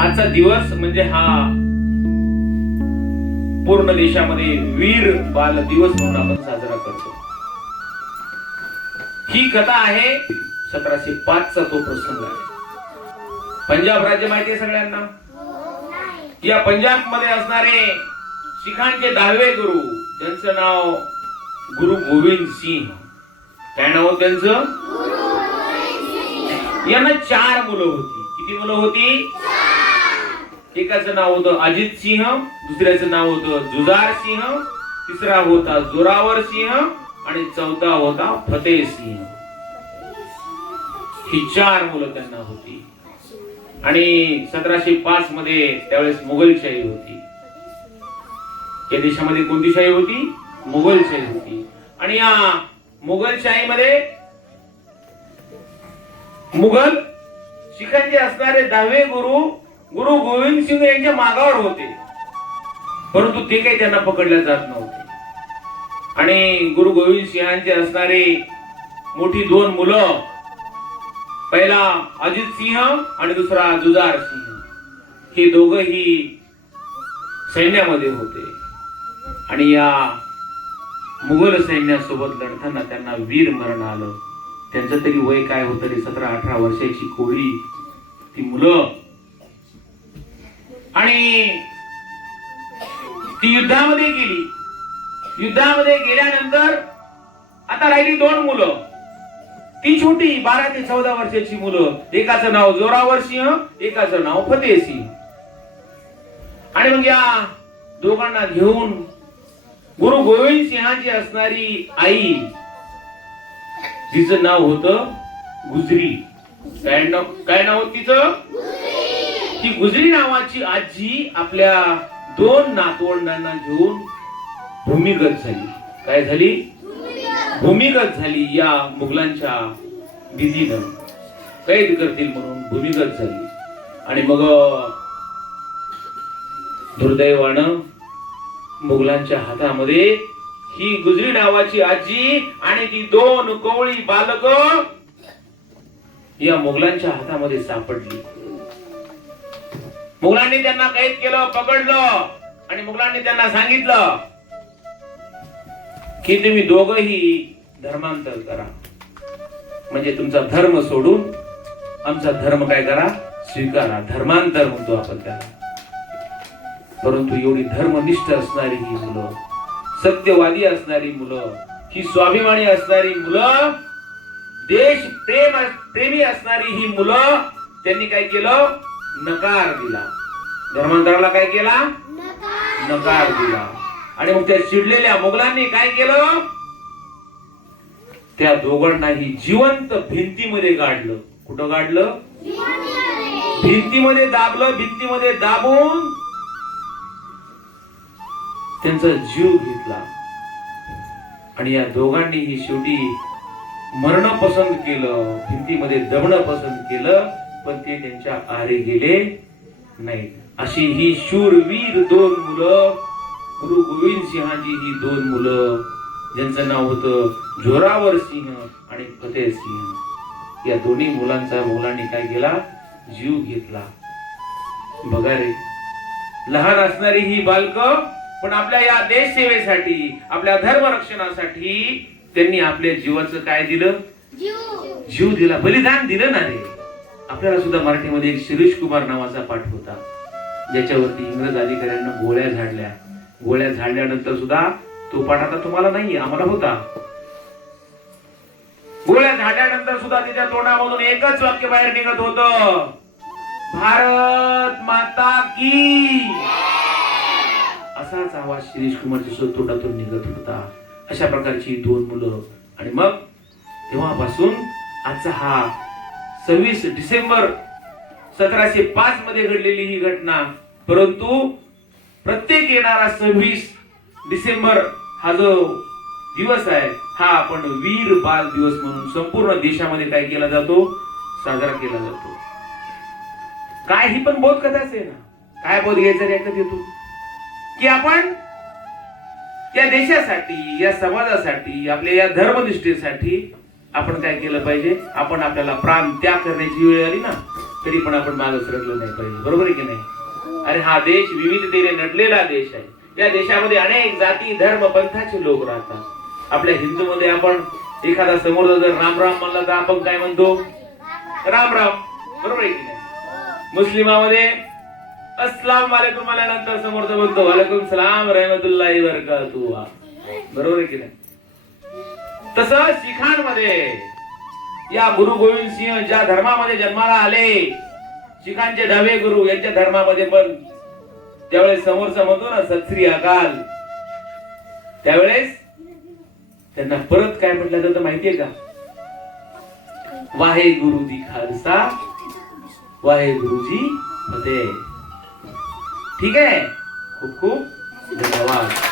आजचा दिवस म्हणजे हा पूर्ण देशामध्ये वीर बाल दिवस म्हणून आपण साजरा करतो। ही कथा आहे 1705 चा तो प्रसंग आहे। पंजाब राज्य माहिती आहे सगळ्यांना? या पंजाब मध्ये असणारे शिखांचे 10वे गुरु, त्यांचं नाव गुरु गोविंद सिंह। काय नाव त्यांचं? यांना 4 मुलं होती। किती मुलं होती? एकाचं नाव होतं अजित सिंह, दुसऱ्याचं नाव होतं जुजार सिंह, तिसरा होता जोरावर सिंह आणि चौथा होता फतेह सिंह। ही 4 मुलं त्यांना होती। आणि 1705 मध्ये त्यावेळेस मुघलशाही होती। या देशामध्ये कोणती शाही होती? मुघलशाही होती। आणि या मुघलशाहीमध्ये मुघल शिखांचे असणारे 10वे गुरु गुरु गोविंद सिंह यांच्या मागावर होते, परंतु ते काही त्यांना पकडल्या जात नव्हते। आणि गुरु गोविंद सिंहांचे असणारे मोठी 2 मुलं, पहिला अजित सिंह आणि दुसरा जुजार सिंह, हे दोघंही सैन्यामध्ये होते। आणि या मुघल सैन्यासोबत लढताना त्यांना वीर मरण आलं। त्यांचं तरी वय काय होतं रे? 17-18 वर्षाची कोळी ती मुलं। आणि ती युद्धामध्ये गेली। युद्धामध्ये गेल्यानंतर आता राहिली 2 मुलं, ती छोटी 12 ते 14 वर्षाची मुलं। एकाचं नाव जोरावर सिंह, एकाचं नाव फतेह सिंह। आणि मग या दोघांना घेऊन गुरु गोविंद सिंहाची असणारी आई, जिचं नाव होतं गुजरी, काय नाव होतं तिचं? ती गुजरी नावाची आजी आपल्या 2 नातवंडांना घेऊन भूमिगत झाली। काय झाली? भूमिगत झाली। या मुघलांच्या भीतीनं कैद करतील म्हणून भूमिगत झाली। आणि मग दुर्दैवानं मुघलांच्या हातामध्ये ही गुजरी नावाची आजी आणि ती 2 कोवळी बालक या मुघलांच्या हातामध्ये सापडली। मुघलांनी त्यांना कैद केलं, पकडलं आणि मुघलांनी त्यांना सांगितलं की तुम्ही दोघंही धर्मांतर करा, म्हणजे तुमचा धर्म सोडून आमचा धर्म काय करा? स्वीकारा। धर्मांतर म्हणतो आपण त्याला। परंतु एवढी धर्मनिष्ठ असणारी ही मुलं, सत्यवादी असणारी मुलं, ही स्वाभिमानी असणारी मुलं, देश प्रेमी असणारी ही मुलं, त्यांनी काय केलं? नकार दिला। धर्मांतराला काय केला? नकार दिला। आणि मग त्या चिडलेल्या मुघलांनी काय केलं? त्या दोघांनाही जिवंत भिंतीमध्ये गाडलं। कुठं गाडलं? भिंतीमध्ये दाबलं। भिंतीमध्ये दाबून त्यांचा जीव घेतला। आणि या दोघांनीही शेवटी मरण पसंत केलं, भिंतीमध्ये दबणं पसंत केलं, पण ते त्यांच्या आहारी गेले नाही। अशी ही शूरवीर 2 मुलं, गुरु गोविंद सिंहाची ही 2 मुलं, ज्यांचं नाव होतं जोरावर सिंह आणि फतेह सिंह, या दोन्ही मुलांचा मुलांनी काय केला? जीव घेतला। बघा रे, लहान असणारी ही बालकं, पण आपल्या या देश सेवेसाठी, आपल्या धर्म रक्षणासाठी त्यांनी आपल्या जीवाचं काय दिलं? जीव दिला, बलिदान दिलं ना रे। आपल्याला सुद्धा मराठीमध्ये एक शिरीष कुमार नावाचा पाठ होता, ज्याच्यावरती इंग्रज अधिकाऱ्यांना गोळ्या झाडल्या। गोळ्या झाडल्यानंतर सुद्धा तो पाठ आता तुम्हाला नाही, आम्हाला होता। गोळ्या झाडल्यानंतर सुद्धा त्याच्या तोंडामधून एकच वाक्य बाहेर निघत होतं, भारत माता की। असाच आवाज शिरीष कुमारच्या तोंडातून निघत होता। अशा प्रकारची 2 मुलं। आणि मग तेव्हापासून आजचा हा 26 डिसेंबर 1705 मध्ये घडलेली ही घटना, परंतु प्रत्येक येणारा 26 डिसेंबर हा जो दिवस आहे, हा आपण वीर बाल दिवस म्हणून संपूर्ण देशामध्ये काय केला जातो? साजरा केला जातो। काय ही पण बोध कथाच आहे ना। काय बोध घ्यायचा रे येतो? की आपण या देशासाठी, या समाजासाठी, आपल्या या धर्मनिष्ठेसाठी आपण काय केलं पाहिजे? आपण आपल्याला प्राण त्याग करण्याची वेळ आली ना, तरी पण आपण मागे सरकलो नाही पाहिजे. बरोबर आहे की नाही? अरे हा देश विविधतेने नटलेला देश आहे. या देशामध्ये अनेक जाती धर्म पंथाचे लोक राहतात. आपल्या हिंदूमध्ये आपण एखादा समोर जर राम राम म्हणला तर आपण काय म्हणतो? राम राम. बरोबर आहे की नाही? मुस्लिमामध्ये अस्सलाम वालेकुम म्हणल्यानंतर समोरचा बोलतो वालेकुम सलाम रहमतुल्लाहि बरकातुहू. बरोबर आहे की नाही? तसं शिखांमध्ये या गुरु गोविंद सिंह ज्या धर्मामध्ये जन्माला आले, शिखांचे डावे गुरु, यांच्या धर्मामध्ये पण त्यावेळेस समोरचा म्हणतो ना सत श्री अकाल, त्यावेळेस त्यांना परत काय म्हटलं जातं माहितीये का? वाहे गुरु जी खालसा, वाहे गुरुजी फतेह. ठीक आहे, खूप खूप धन्यवाद.